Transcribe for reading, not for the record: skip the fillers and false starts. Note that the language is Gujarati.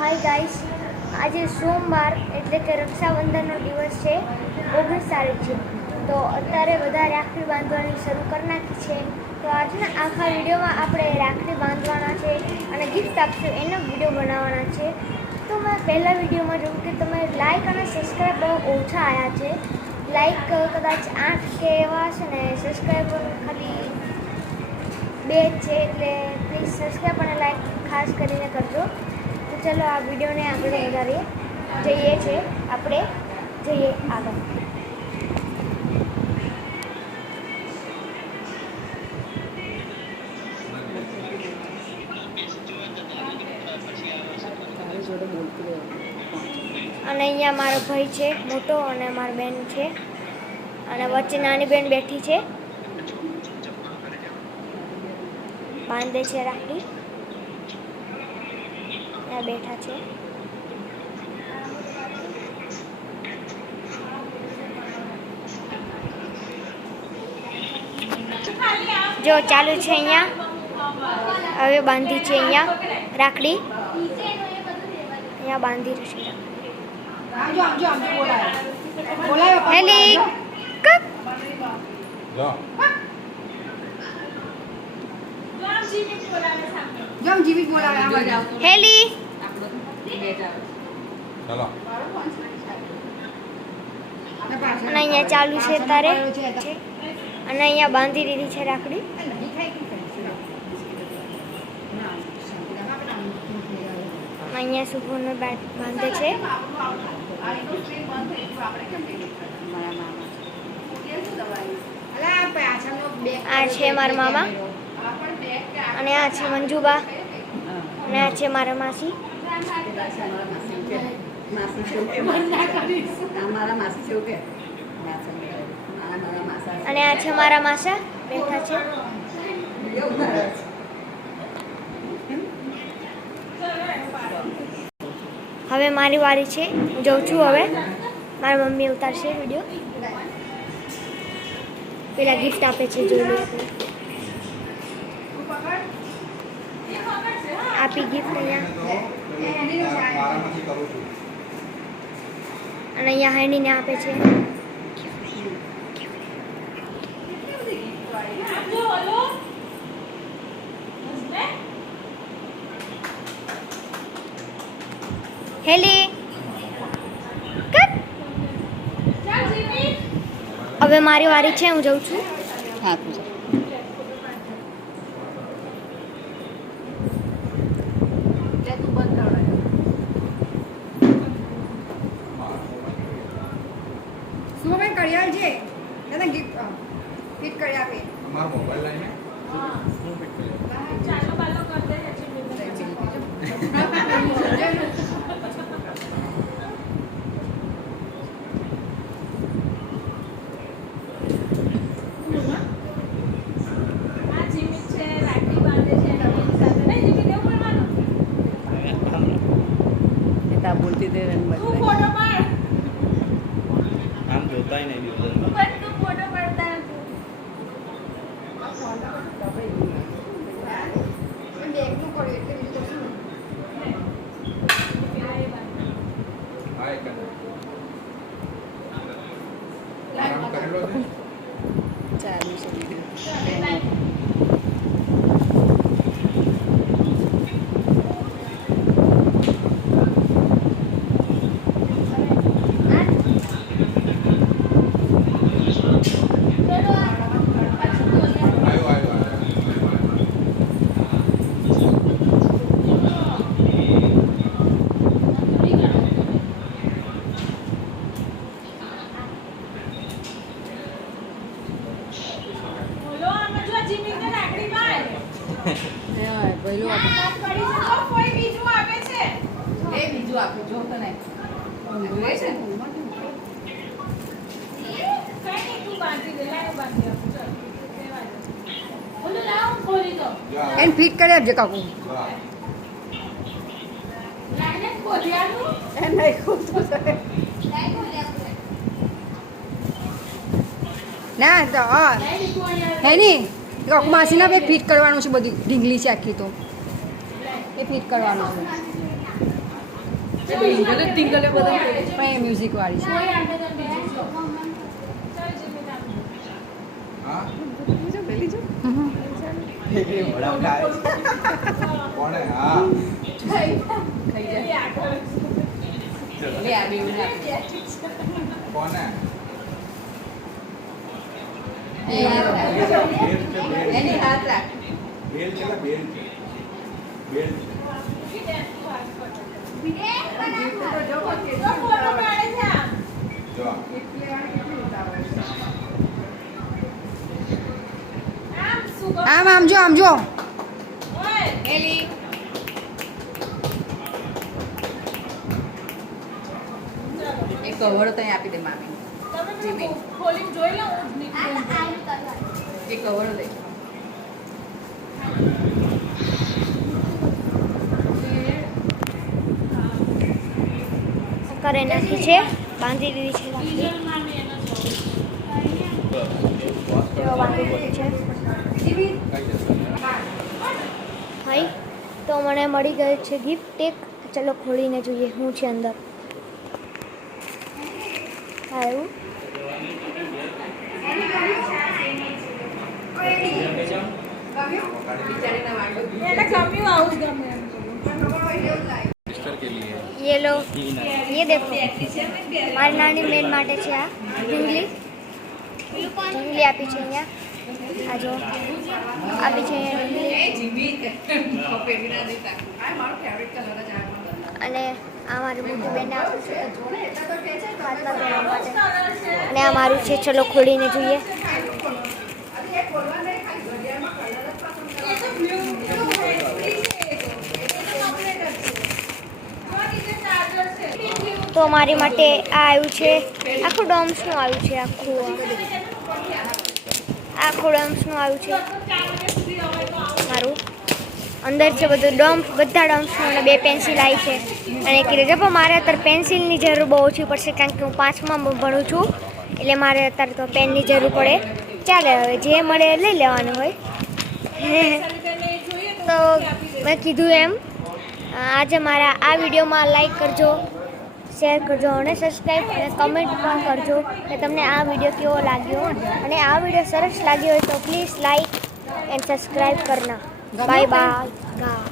હાય ગાઈસ, આજે સોમવાર એટલે કે રક્ષાબંધનનો દિવસ છે, 19 તારીખ છે. તો અત્યારે બધા રાખડી બાંધવાની શરૂ કરી નાખી છે. તો આજના આખા વિડીયોમાં આપણે રાખડી બાંધવાના છે અને ગિફ્ટ આપશું એનો વિડીયો બનાવવાના છે. તો મેં પહેલા વિડીયોમાં જોયું કે તમે લાઇક અને સબસ્ક્રાઈબ બહુ ઓછા આવ્યા છે. લાઇક કદાચ 8 કે એવા છે ને સબસ્ક્રાઈબ ખાલી 2 છે, એટલે પ્લીઝ સબસ્ક્રાઈબ અને લાઇક ખાસ કરીને કરજો. તો ચલો આ વિડીયોને આગળ વધારીએ. આપણે જઈએ આગળ. અને અહીંયા મારો ભાઈ છે મોટો અને મારી બેન છે, અને વચ્ચે નાની બેન બેઠી છે, બાંધે છે રાખડી. ત્યાં બેઠા છે. જો ચાલુ છે અહીંયા, હવે બાંધી છે અહીંયા રાખડી. અહીંયા બાંધી છે હેલી કપ. હેલી અને અહીંયા ચાલુ છે તારે, અને અહીંયા બાંધી દીધી છે રાખડી. અહીંયા શુભનો બાંધે છે. આ છે મારા મામા, અને આ છે મંજુબા, અને આ છે મારા માસી. અને આ છે મારા માસા બેઠા છે. હવે મારી વારી છે, હું જઉં છું. હવે મારા મમ્મી ઉતારશે વિડીયો. પેલા ગિફ્ટ આપે છે, જોઈ લો. આપી ગિફ્ટ અહીંયા, અને અહીંયા હેનીને આપે છે. હેલી કટ. હવે મારી વારી છે, હું જઉં છું. હા, કરિયાલ છે દાદા, ગિફ્ટ ફિટ કરી આપે. અમારો મોબાઈલ લઈને ચાલો બાલો કરતે બોલતી દે રંગ બદલાય. ફોટો પાડ. આમ જોતાય નહીં દિવસ પણ તું ફોટો પાડતા નથી. દેખનું પડ્યું એટલે બીજું કશું ચાલુ છે. એને ફિટ કરી આપજે કાકુ. ના તો હે નહીં, માસીના બે ફિટ કરવાનું છે. બધી ઢીંગલી છે આખી, તો એ ફિટ કરવાનું છે. પણ એ મ્યુઝિક વાળી છે હા પેલી જો એ વડા ખાય કોણે હા લે આ બેવું કોણે એની હાથ રાખ બેલ છે બેલ છે બેલ છે જો આમ જો એલી એક કવર તો આપી દે મામી જીમી એક કવર દે કરે નાખી છે બાંધી દીધી છે રાખડી તેઓ બાંધી દીધી છે હાઈ તો મને મળી ગયું છે ગિફ્ટ એક ચલો ખોલીને જોઈએ શું છે અંદર હા એવું सिस्टर के लिए ये लो ये देखो મારી નાની બેન માટે છે આ ઢીંગલી આપી છે અહીંયા આ જો આપી છે અને આ મારી મોટી બેનને આપ્યું છે હાથમાં પહેરવા માટે અને આ મારું છે ચલો ખોલીને જોઈએ તો મારી માટે આ આવ્યું છે આખું ડોમ્સનું આવ્યું છે આખું ડોમ્સનું આવ્યું છે મારું અંદર છે બધું બધા ડોમ્સનું અને 2 પેન્સિલ આવી છે અને કીધું છે પણ મારે અત્યારે પેન્સિલની જરૂર બહુ ઓછી પડશે કારણ કે હું 5માં ભણું છું એટલે મારે અત્યારે તો પેનની જરૂર પડે ચાલે હવે જે મળે એ લઈ લેવાનું હોય તો મેં કીધું એમ આજે મારા આ વિડીયોમાં લાઈક કરજો શેર કરજો અને સબસ્ક્રાઈબ અને કમેન્ટ પણ કરજો કે તમને આ વિડીયો કેવો લાગ્યો અને આ વિડીયો સરસ લાગ્યો હોય તો પ્લીઝ લાઈક એન્ડ સબસ્ક્રાઈબ કરના બાય બાય